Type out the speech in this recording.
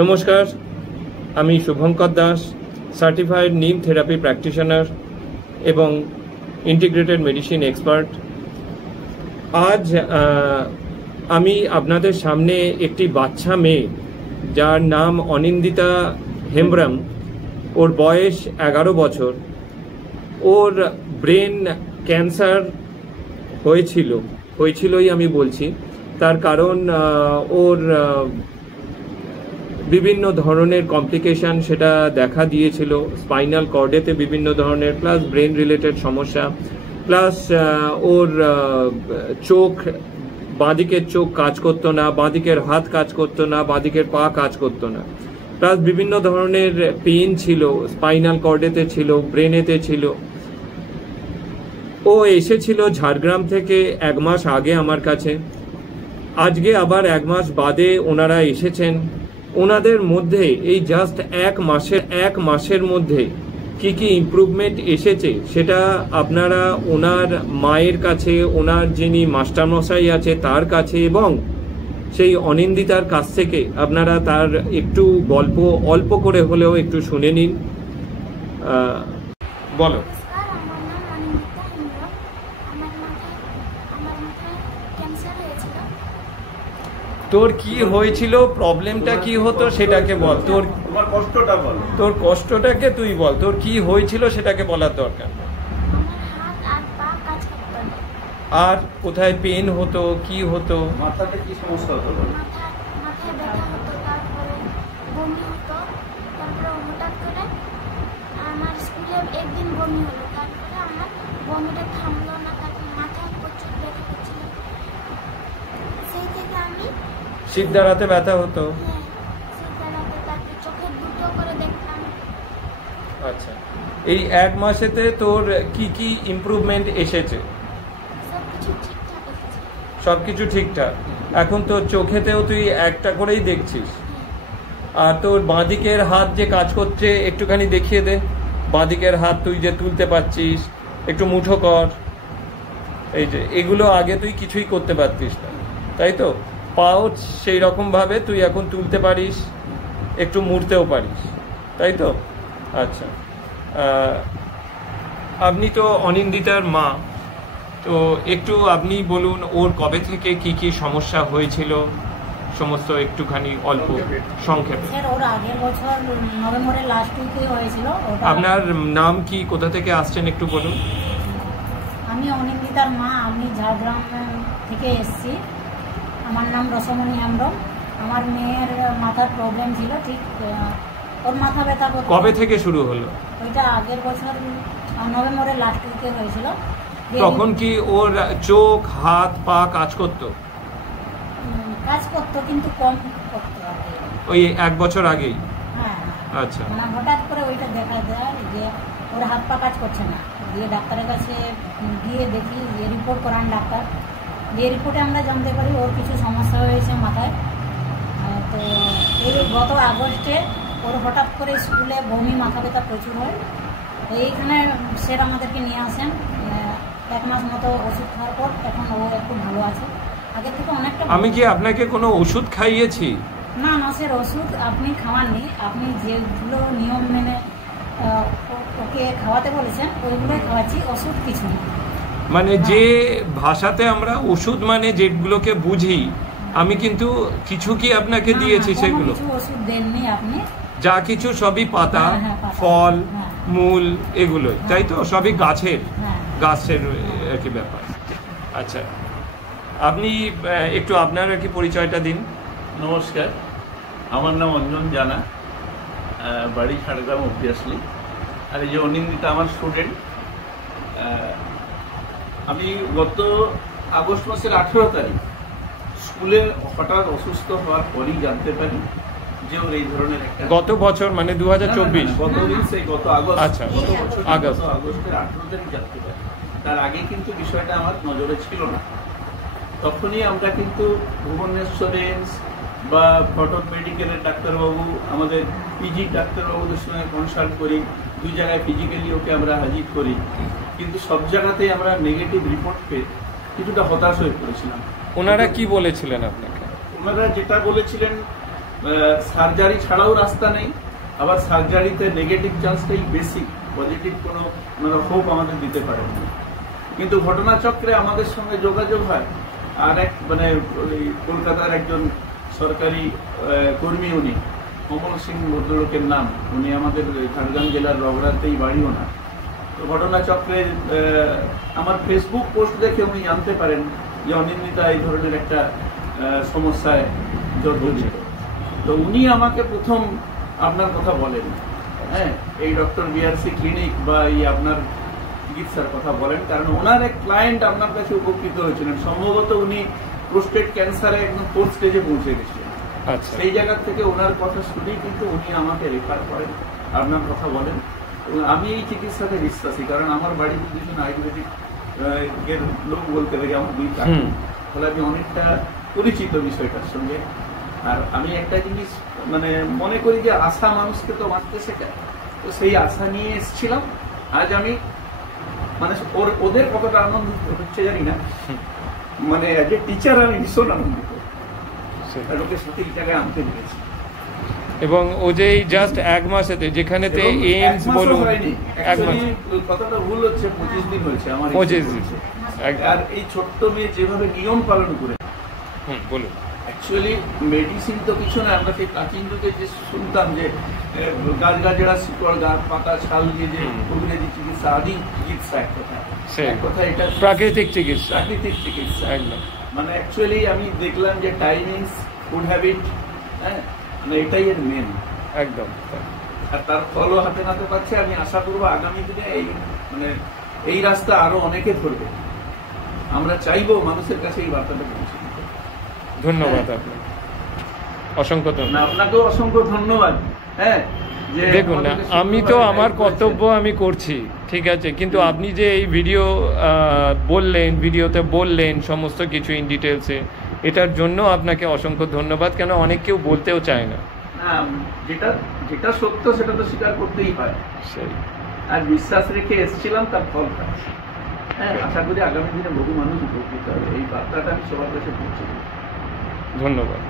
নমস্কার, আমি শুভঙ্কর দাস, সার্টিফাইড নিম থেরাপি প্র্যাকটিশনার এবং ইন্টিগ্রেটেড মেডিসিন এক্সপার্ট। আজ আমি আপনাদের সামনে একটি বাচ্চা মেয়ে যার নাম অনিন্দিতা হেমব্রম, ওর বয়স 11 বছর। ওর ব্রেন ক্যান্সার হয়েছিলই আমি বলছি, তার কারণ ওর বিভিন্ন ধরনের কমপ্লিকেশন সেটা দেখা দিয়েছিল। স্পাইনাল কর্ডেতে বিভিন্ন ধরনের, প্লাস ব্রেন রিলেটেড সমস্যা, প্লাস ওর চোখ, বাঁদিকের চোখ কাজ করতো না, বাঁদিকের হাত কাজ করতো না, বাঁদিকের পা কাজ করতো না, প্লাস বিভিন্ন ধরনের পেইন ছিল, স্পাইনাল কর্ডেতে ছিল, ব্রেনেতে ছিল। ও এসেছিল ঝাড়গ্রাম থেকে 1 মাস আগে আমার কাছে। আজকে আবার 1 মাস বাদে ওনারা এসেছেন। ওনাদের মধ্যে এই জাস্ট 1 মাসের মধ্যে কি কি ইমপ্রুভমেন্ট এসেছে সেটা আপনারা ওনার মায়ের কাছে, ওনার যিনি মাস্টারমশাই আছে তার কাছে এবং সেই অনিন্দিতার কাছ থেকে আপনারা তার একটু গল্প অল্প করে হলেও একটু শুনে নিন। বলো। তোর কি হয়েছিল, প্রবলেমটা কি হতো সেটাকে বল, তোর কষ্টটা বল, তোর কষ্টটাকে তুই বল, তোর কি হয়েছিল সেটাকে বলার দরকার। আর কোথায় পেন হতো, কি হতো, মাথাতে কি সমস্যা হতো? মাথায় ব্যথা হতো, তারপরে বমি হতো, তারপরে হঠাৎ করে আমার স্কুলে একদিন বমি হলো, তারপরে আমার বমিটা থামলো না, তারপরে মাথায় প্রচুর ব্যথা হচ্ছিল। সেই থেকে আমি শিরদাঁড়াতে ব্যথা হতো। চোখে দুটো করে দেখতাম। আচ্ছা, এই 1 মাসেতে তোর কি কি ইমপ্রুভমেন্ট এসেছে? সবকিছু ঠিকঠাক। এখন তোর চোখেতেও তুই একটা করেই দেখছিস। আর তোর বাঁদিকের হাত যে কাজ করছে একটুখানি দেখিয়ে দে। বাঁদিকের হাত তুই যে তুলতে পারছিস, একটু মুঠো কর। এই যে এগুলো আগে তুই কিছুই করতে পারতিস না, তাই তো? পাও সেই রকম ভাবে তুই এখন তুলতে পারিস, একটু মুড়তেও পারিস, তাই তো? আচ্ছা, আপনি তো অনিন্দিতার মা, তো একটু আপনি বলুন ওর কবে থেকে কি কি সমস্যা হয়েছিল, সমস্ত একটুখানি অল্প সংক্ষেপে। স্যার, ওর আগের বছর নভেম্বরের লাস্ট উইকে হয়েছিল। আপনার নাম কি, কোথা থেকে আসছেন একটু বলুন। আমি অনিন্দিতার মা, আমি ঝাড়গ্রাম থেকে এসেছি। আমার নাম রসমণি হেমব্রম। আমার মেয়ের মাথার প্রবলেম ছিল, ঠিক ওর মাথা ব্যথা করতো। কবে থেকে শুরু হলো? ওইটা আগের বছর নভেম্বরের লাস্ট উইকে হয়েছিল। তখন কি ওর চোখ, হাত, পা কাজ করতো? কাজ করতো, কিন্তু কম করতো। ওই 1 বছর আগেই? হ্যাঁ। আচ্ছা, মানে হঠাৎ করে ওইটা দেখা যায় যে ওর হাত পা কাজ করছে না। দিয়ে ডাক্তারের কাছে গিয়ে দেখি, যে রিপোর্ট করান ডাক্তার, যে রিপোর্টে আমরা জানতে পারি ওর কিছু সমস্যা হয়েছে মাথায়। তো এই গত আগস্টে ওর হঠাৎ করে স্কুলে বমি, মাথা ব্যথা প্রচুর হয়। তো এইখানে স্যার আমাদেরকে নিয়ে আসেন। 1 মাস মতো ওষুধ খাওয়ার পর এখন ও একটু ভালো আছে, আগের থেকে অনেকটা। আমি কি আপনাকে কোনো ওষুধ খাইয়েছি? না না স্যার, ওষুধ আপনি খাওয়াননি। আপনি যেগুলো নিয়ম মেনে ওকে খাওয়াতে বলেছেন ওইগুলোই খাওয়াচ্ছি, ওষুধ কিছু না। মানে যে ভাষাতে আমরা ওষুধ মানে যেগুলোকে বুঝি, আমি কিন্তু কিছু কি আপনাকে দিয়েছি সেগুলো? কিছু ওষুধ দেননি আপনি। যা কিছু সবই পাতা, ফল, মূল, এগুলোই, তাই তো? সবই গাছের আর কি ব্যাপার। আচ্ছা, আপনি একটু আপনার আর কি পরিচয়টা দিন। নমস্কার, আমার নাম অঞ্জন জানা, বাড়ি ঝাড়গ্রাম অবভিয়াসলি। আর এই যে অনিন্দিতা আমার স্টুডেন্ট। আমি গত আগস্ট মাসের 18 তারিখ স্কুলে হঠাৎ অসুস্থ হওয়ার পরই জানতে পারি যে ওর এই ধরনের একটা। গত বছর মানে 2024? গত আগস্ট। আচ্ছা, গত বছর আগস্টের 18 তারিখ জানতে পারি। তার আগে কিন্তু বিষয়টা আমার নজরে ছিল না। তখনই আমরা কিন্তু ভুবনেশ্বরের বা ফটক মেডিকেলের ডাক্তারবাবু, আমাদের পিজি ডাক্তারবাবুদের সঙ্গে কনসাল্ট করি, 2 জায়গায় ফিজিক্যালি ওকে আমরা হাজির করি, কিন্তু সব জায়গাতেই আমরা নেগেটিভ রিপোর্ট পেয়ে কিছুটা হতাশ হয়ে পড়েছিলাম। ওনারা কি বলেছিলেন আপনাকে? ওনারা যেটা বলেছিলেন সার্জারি ছাড়াও রাস্তা নেই, আবার সার্জারিতে নেগেটিভ চান্সটাই বেশি, পজিটিভ কোনো মানে হোপ আমাদের দিতে পারেন না। কিন্তু ঘটনাচক্রে আমাদের সঙ্গে যোগাযোগ হয় আর এক মানে কলকাতার একজন সরকারি কর্মী, উনি কমল সিং ভদ্রলোকের নাম, উনি আমাদের ঝাড়গ্রাম জেলার রগড়াতেই বাড়ি ওনার। তো ঘটনাচক্রে আমার ফেসবুক পোস্ট দেখে উনি জানতে পারেন যে অনিন্দিতা এই ধরনের একটা সমস্যায় জর্জরিত। তো উনি আমাকে প্রথম আপনার কথা বলেন, হ্যাঁ, এই ডক্টর বিআরসি ক্লিনিক বা এই আপনার চিকিৎসার কথা বলেন, কারণ ওনার এক ক্লায়েন্ট আপনার কাছে উপকৃত হয়েছিলেন। সম্ভবত উনি প্রোস্টেট ক্যান্সারে একদম 4th স্টেজে পৌঁছে গেছিলেন। সেই জায়গা থেকে ওনার কথা শুনেই কিন্তু উনি আমাকে রেফার করেন, আপনার কথা বলেন। এবং আমি এই চিকিৎসাতে বিশ্বাসী, কারণ আমার বাড়ির দুজন আয়ুর্বেদিক এর লোক বলতে পারি, আমার 2 কাকু, ফলে আমি অনেকটা পরিচিত বিষয়টার সঙ্গে। আর আমি একটা জিনিস মানে মনে করি যে আশা মানুষকে তো বাঁচতে শেখায়, তো সেই আশা নিয়ে এসেছিলাম। আজ আমি মানে ওদের কতটা আনন্দ হচ্ছে জানি না, মানে এজ এ টিচার আমি ভীষণ আনন্দিত লোকের সাথে এই জায়গায় আনতে পেরেছি। এবং ও যে জাস্ট 1 মাসেতে যেখানেতে এইমস বলুন, 1 মাস কথাটা ভুল হচ্ছে, 25 দিন হয়েছে আমার। 25 দিন। আর এই ছোট্ট মেয়ে যেভাবে নিয়ম পালন করে, বলুন, অ্যাকচুয়ালি মেডিসিন তো কিছু না, আমরা সেই প্রাচীন যুগে যে শুনতাম যে গাছ গাছড়া শিকড় গাছ পাতা ছাল দিয়ে যে কবিরাজি চিকিৎসা, আদি চিকিৎসা এক কথা, এটা প্রাকৃতিক চিকিৎসা। একদম মানে অ্যাকচুয়ালি আমি দেখলাম যে টাইমিংস, ফুড হ্যাবিট, হ্যাঁ, মানে এটাই এর মেন একদম। আর তার ফলও হাতে নাতে পাচ্ছে। আমি আশা করবো আগামী দিনে এই মানে এই রাস্তা আরো অনেকে ধরবে। আমরা চাইবো মানুষের কাছে এই বার্তাটা পৌঁছে দিতে। ধন্যবাদ আপনাকে, অসংখ্য ধন্যবাদ। আপনাকেও অসংখ্য ধন্যবাদ। হ্যাঁ, দেখুন না, আমি তো আমার কর্তব্য আমি করছি, ঠিক আছে, কিন্তু আপনি যে এই ভিডিওতে বললেন সমস্ত কিছু ইন ডিটেলসে, এটার জন্য আপনাকে অসংখ্য ধন্যবাদ। কেন অনেক কেউ বলতেও চায় না, যেটা সত্য সেটা তো স্বীকার করতেই হয়। সেই আর বিশ্বাস রেখে এসেছিলাম, তার ফল পাচ্ছি। হ্যাঁ, আশা করি আগামী দিনে বহু মানুষ উপকৃত হবে। এই বার্তাটা আমি সবার কাছে পৌঁছে দেব। ধন্যবাদ।